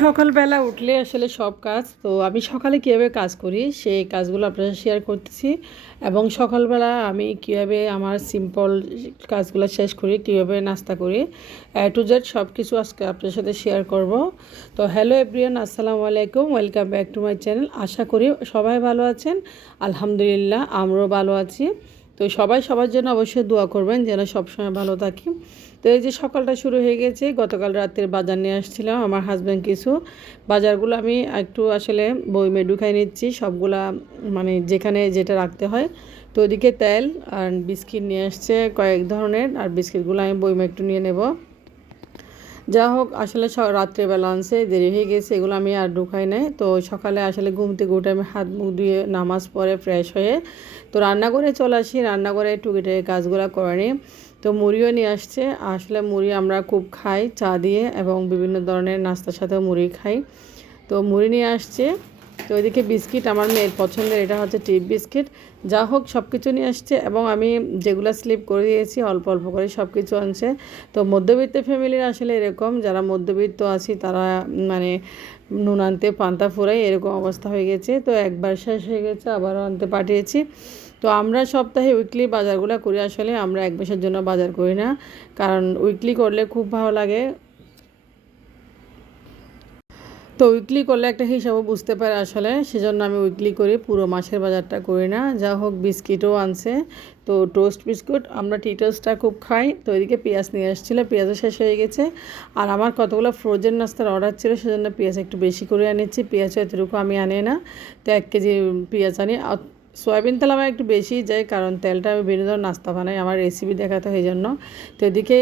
সকালবেলা উঠলে আসলে সব কাজ তো আমি সকালে কীভাবে কাজ করি সেই কাজগুলো আপনার সাথে শেয়ার করতেছি এবং সকালবেলা আমি কীভাবে আমার সিম্পল কাজগুলো শেষ করি, কীভাবে নাস্তা করি, টু জেড সব কিছু আজকে আপনার সাথে শেয়ার করব। তো হ্যালো এভরিওয়ান, আসসালামু আলাইকুম, welcome back to my channel. আশা করি সবাই ভালো আছেন। আলহামদুলিল্লাহ আমরাও ভালো আছি। তো সবাই সবার জন্য অবশ্যই দোয়া করবেন যেন সবসময় ভালো থাকি। তো এই যে সকালটা শুরু হয়ে গেছে, গতকাল রাতের বাজার নিয়ে আসছিলাম আমার হাজব্যান্ড কিছু বাজারগুলো আমি একটু আসলে বইমে ঢুকাই নিচ্ছি সবগুলা, মানে যেখানে যেটা রাখতে হয়। তো ওদিকে তেল আর বিস্কিট নিয়ে আসছে কয়েক ধরনের, আর বিস্কিটগুলো আমি বইমে একটু নিয়ে নেব। যা হোক আসলে রাত্রেবেলা আনছে, দেরি হয়ে গেছে, এগুলো আমি আর ঢুকাই নাই। তো সকালে আসলে ঘুম থেকে উঠে আমি হাত মুখ ধুয়ে নামাজ পড়ে ফ্রেশ হয়ে তো রান্না করে চলে আসি, রান্না করে টুকিটাকি কাজগুলো করে নিই। তো মুড়িও নিয়ে আসছে, আসলে মুড়ি আমরা খুব খাই চা দিয়ে এবং বিভিন্ন ধরনের নাস্তার সাথেও মুড়ি খাই। তো মুড়ি নিয়ে আসছে। তো ওইদিকে বিস্কিট আমার মেয়ের পছন্দের, এটা হচ্ছে টিপ বিস্কিট। যা হোক সব কিছু নিয়ে আসছে এবং আমি যেগুলো স্লিপ করে দিয়েছি অল্প অল্প করে সব কিছু আনছে। তো মধ্যবিত্ত ফ্যামিলির আসলে এরকম, যারা মধ্যবিত্ত আছি তারা মানে নুন আনতে পান্তা ফুরাই এরকম অবস্থা হয়ে গেছে। তো একবার শেষ হয়ে গেছে, আবারও আনতে পাঠিয়েছি। তো আমরা সপ্তাহে উইকলি বাজারগুলো করি, আসলে আমরা এক মাসের জন্য বাজার করি না, কারণ উইকলি করলে খুব ভালো লাগে। তো উইকলি করলে একটা হিসাবও বুঝতে পারে আসলে, সেজন্য আমি উইকলি করি, পুরো মাসের বাজারটা করি না। যা হোক বিস্কিটও আনছে, তো টোস্ট বিস্কুট, আমরা টি টোস্টটা খুব খাই। তো এদিকে পেঁয়াজ নিয়ে আসছিলো, পেঁয়াজও শেষ হয়ে গেছে। আর আমার কতগুলো ফ্রোজেন নাস্তার অর্ডার ছিল, সেজন্য পেঁয়াজ একটু বেশি করে আনিয়েছি। পেঁয়াজও এতটুকু আমি আনি না, তো 1 কেজি পেঁয়াজ আনি। সয়াবিন তেল আমার একটু বেশি যায়, কারণ তেলটা আমি বিভিন্ন ধরনের নাস্তা বানাই, আমার রেসিপি দেখাতে হয় জন্য। তো এদিকে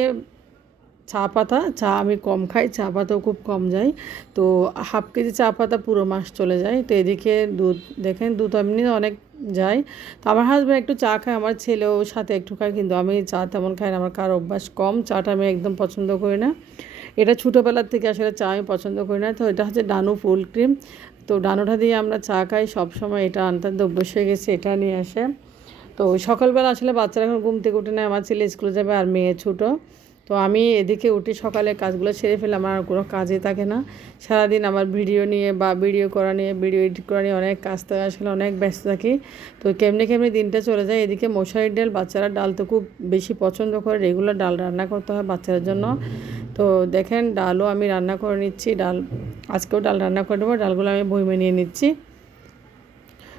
চা পাতা, চা আমি কম খাই, চা পাতাও খুব কম যায়। তো 1/2 কেজি চা পাতা পুরো মাস চলে যায়। তো এদিকে দুধ, দেখেন দুধ এমনি অনেক যায়। তো আমার হাজব্যান্ড একটু চা খায়, আমার ছেলেও সাথে একটু খায়, কিন্তু আমি চা তেমন খাই না, আমার কার অভ্যাস কম, চাটা আমি একদম পছন্দ করি না। এটা ছোটোবেলার থেকে আসলে চা আমি পছন্দ করি না। তো এটা হচ্ছে ডানু ফুল ক্রিম, তো ডানুটা দিয়ে আমরা চা খাই সবসময়, এটা আনতে অভ্যাস হয়ে গেছে, এটা নিয়ে আসে। তো সকালবেলা আসলে বাচ্চারা এখন ঘুম থেকে উঠে নেয়, আমার ছেলে স্কুলে যাবে আর মেয়ে ছোটো। তো আমি এদিকে উঠে সকালে কাজগুলো সেরে ফেললাম, আমার কোনো কাজই থাকে না। সারাদিন আমার ভিডিও নিয়ে বা ভিডিও করা নিয়ে, ভিডিও এডিট করা নিয়ে অনেক কাজ থাকে, আসলে অনেক ব্যস্ত থাকি। তো কেমনে কেমনে দিনটা চলে যায়। এদিকে মশারির ডাল, বাচ্চারা ডাল তো খুব বেশি পছন্দ করে, রেগুলার ডাল রান্না করতে হয় বাচ্চাদের জন্য। তো দেখেন ডালও আমি রান্না করে নিচ্ছি, ডাল আজকেও ডাল রান্না করে নেবো, ডালগুলো আমি বইমে নিয়ে নিচ্ছি।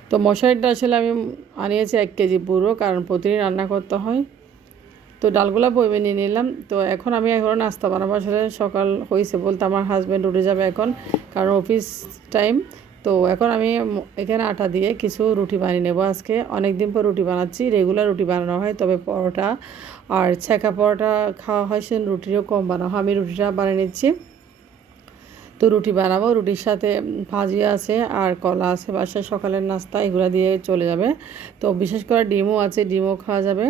তো মশারিটা আসলে আমি আনিয়েছি 1 কেজি পুরো, কারণ প্রতিদিন রান্না করতে হয়। তো ডালগুলা বইমে নিয়ে নিলাম। তো এখন আমি এখনও নাস্তা বানাবো, আসলে সকাল হয়েছে বলতে আমার হাজব্যান্ড উঠে যাবে এখন, কারণ অফিস টাইম। তো এখন আমি এখানে আটা দিয়ে কিছু রুটি বানিয়ে নেবো। আজকে অনেক দিন পর রুটি বানাচ্ছি, রেগুলার রুটি বানানো হয়, তবে পরোটা আর ছেঁকা পরোটা খাওয়া হয়, সে রুটিও কম বানানো হয়। আমি রুটিটা বানিয়ে নিচ্ছি। তো রুটি বানাবো, রুটির সাথে ভাজি আছে আর কলা আছে বাসায়, সকালের নাস্তা এগুলো দিয়ে চলে যাবে। তো বিশেষ করে ডিমও আছে, ডিমও খাওয়া যাবে।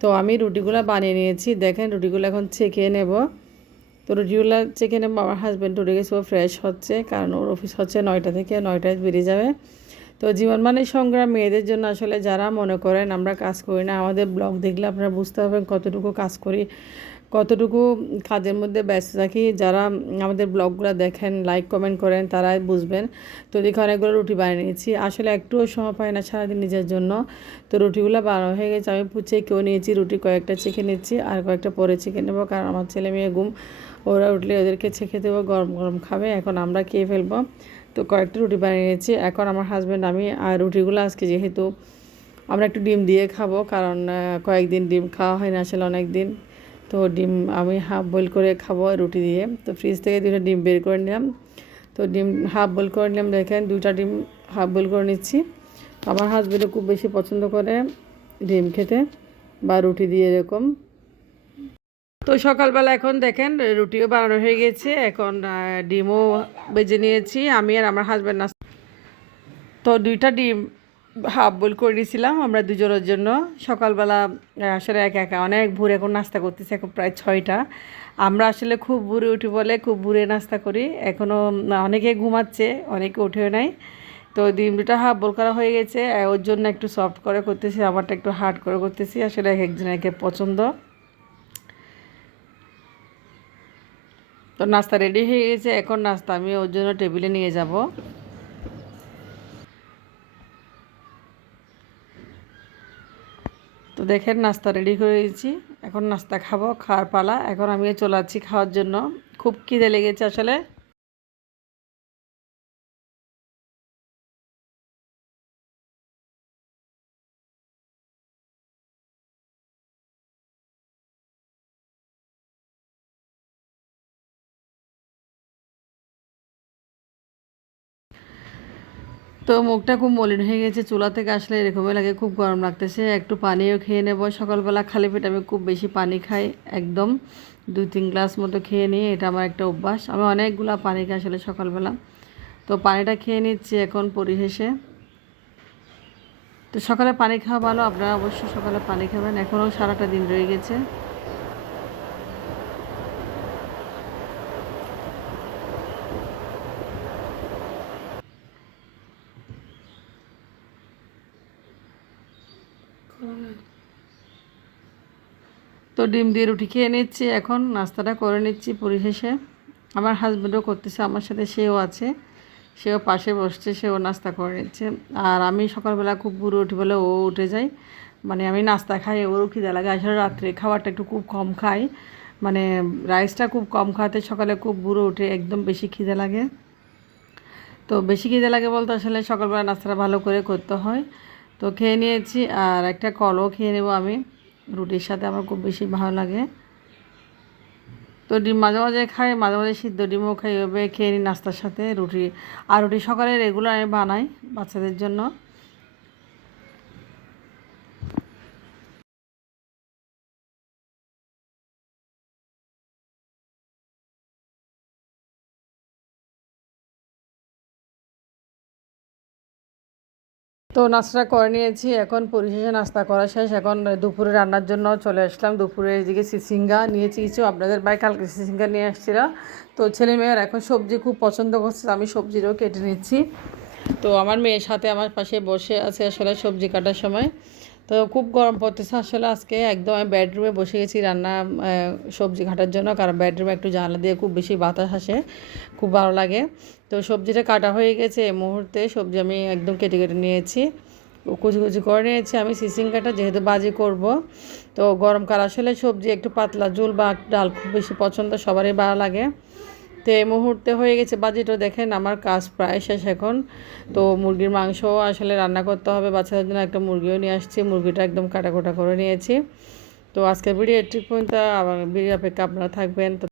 তো আমি রুটিগুলো বানিয়ে নিয়েছি, দেখেন রুটিগুলো এখন ছেঁকে নেব। তো রুটিগুলো ছেঁকে নেব। আমার হাজব্যান্ড উঠে গেছে, ও ফ্রেশ হচ্ছে, কারণ ওর অফিস হচ্ছে 9টা থেকে, 9টায় বেরিয়ে যাবে। তো জীবন মানে সংগ্রাম, মেয়েদের জন্য আসলে যারা মনে করেন আমরা কাজ করি না, আমাদের ব্লগ দেখলে আপনারা বুঝতে পারবেন কতটুকু কাজ করি, কতটুকু কাজের মধ্যে ব্যস্ত থাকি। যারা আমাদের ব্লগগুলো দেখেন, লাইক কমেন্ট করেন, তারাই বুঝবেন। তো দেখে অনেকগুলো রুটি বানিয়ে নিয়েছি, আসলে একটুও সময় পাই না সারাদিন নিজের জন্য। তো রুটিগুলো বানানো হয়ে গেছে, আমি চেকেও নিয়েছি, রুটি কয়েকটা চেখে নিচ্ছি, আর কয়েকটা পরে চেখে নেবো, কারণ আমার ছেলে মেয়ে ঘুম, ওরা উঠলে ওদেরকে চেখে দেবো, গরম গরম খাবে, এখন আমরা খেয়ে ফেলবো। তো কয়েকটা রুটি বানিয়ে নিয়েছি, এখন আমার হাজব্যান্ড আমি, আর রুটিগুলো আজকে যেহেতু আমরা একটু ডিম দিয়ে খাবো, কারণ কয়েকদিন ডিম খাওয়া হয় না আসলে অনেক দিন। তো ডিম আমি হাফ বয়েল করে খাবো রুটি দিয়ে। তো ফ্রিজ থেকে 2টা ডিম বের করে নিলাম। তো ডিম হাফ বয়েল করে নিলাম, দেখেন 2টা ডিম হাফ বয়েল করে নিচ্ছি। আমার হাজব্যান্ডও খুব বেশি পছন্দ করে ডিম খেতে বা রুটি দিয়ে এরকম। তো সকালবেলা এখন দেখেন রুটিও বানানো হয়ে গেছে, এখন ডিমও বেজে নিয়েছি আমি আর আমার হাজব্যান্ড। তো 2টা ডিম হাফ বয়েল করে দিয়েছিলাম আমরা দুজনের জন্য সকালবেলা। আসলে একা একা অনেক ভোরে এখন নাস্তা করতেছি, এখন প্রায় 6টা। আমরা আসলে খুব ভোরে উঠি বলে খুব ভোরে নাস্তা করি, এখনও অনেকে ঘুমাচ্ছে, অনেকে উঠেও নাই। তো ডিম 2টা হাফ বয়েল করা হয়ে গেছে, ওর জন্য একটু সফট করে করতেছি, আমারটা একটু হার্ড করে করতেছি, আসলে এক একজনের এক এক পছন্দ। তো নাস্তা রেডি হয়ে গেছে, এখন নাস্তা আমি ওর জন্য টেবিলে নিয়ে যাব। তো দেখেন নাস্তা রেডি করে দিয়েছি, এখন নাস্তা খাবো, খাওয়ার পালা। এখন আমি চলে যাচ্ছি খাওয়ার জন্য, খুব খিদে লেগেছে আসলে। তো মুখটা খুব মলিন হয়ে গেছে, চুলা থেকে আসলে এরকমই লাগে, খুব গরম লাগতেছে। একটু পানিও খেয়ে নেব, সকালবেলা খালি পেটে আমি খুব বেশি পানি খাই, একদম 2-3 গ্লাস মতো খেয়ে নিই, এটা আমার একটা অভ্যাস। আমি অনেকগুলা পানি খাই আসলে সকালবেলা। তো পানিটা খেয়ে নিচ্ছি এখন পরিশেষে। তো সকালে পানি খাওয়া ভালো, আপনারা অবশ্যই সকালে পানি খাবেন, এখনও সারাটা দিন রয়ে গেছে। তো ডিম দিয়ে রুটি খেয়ে নিচ্ছি, এখন নাস্তাটা করে নিচ্ছি পরিশেষে। আমার হাজব্যান্ডও করতেছে আমার সাথে, সেও আছে, সেও পাশে বসছে, সেও নাস্তা করে নিচ্ছে। আর আমি সকালবেলা খুব ভোরে উঠি বলে ও উঠে যায়, মানে আমি নাস্তা খাই, ওরও খিদে লাগে। আসলে রাত্রে খাবারটা একটু খুব কম খাই, মানে রাইসটা খুব কম খাতে সকালে খুব ভোরে উঠে একদম বেশি খিদে লাগে। তো বেশি খিদে লাগে বলতে আসলে সকালবেলা নাস্তাটা ভালো করে করতে হয়। তো খেয়ে নিয়েছি, আর একটা কলও খেয়ে নেব আমি, রুটির সাথে আমার খুব বেশি ভালো লাগে। তো ডিম মাঝে মাঝে খাই, মাঝে মাঝে সিদ্ধ ডিমও খাই, এভাবে খেয়ে নিই নাস্তার সাথে রুটি। আর রুটি সকালে রেগুলার আমি বানাই বাচ্চাদের জন্য। তো নাস্তা করে নিয়েছি, এখন পরিশেষে নাস্তা করা শেষ, এখন দুপুরে রান্নার জন্য চলে আসলাম। দুপুরে এদিকে সিসিঙ্গা নিয়েছি কিছু, আপনাদের ভাই কালকে সিসিঙ্গা নিয়ে আসছিল। তো ছেলে মেয়ের এখন সবজি খুব পছন্দ করছে, আমি সবজিরও কেটে নিচ্ছি। তো আমার মেয়ের সাথে আমার পাশে বসে আছে আসলে সবজি কাটার সময়। তো খুব গরম পড়তেছে আসলে আজকে, একদম আমি বেডরুমে বসে গেছি রান্না সবজি কাটার জন্য, কারণ বেডরুমে একটু জানলা দিয়ে খুব বেশি বাতাস আসে, খুব ভালো লাগে। তো সবজিটা কাটা হয়ে গেছে, এই মুহূর্তে সবজি আমি একদম কেটে কেটে নিয়েছি, কুচি কুচি করে নিয়েছি আমি সিসিঙ্গাটা যেহেতু বাজি করব। তো গরমকাল আসলে সবজি একটু পাতলা ঝোল বা ডাল খুব বেশি পছন্দ, সবারই ভালো লাগে। তো এই মুহূর্তে হয়ে গেছে বাজিটা, দেখেন আমার কাজ প্রায় শেষ এখন। তো মুরগির মাংস আসলে রান্না করতে হবে, বাচ্চাদের জন্য একটা মুরগিও নিয়ে আসছি, মুরগিটা একদম কাটাকোটা করে নিয়েছি। তো আজকের ভিডিও এটুকু পর্যন্ত, আবার ভিডিও অপেক্ষা আপনারা থাকবেন। তো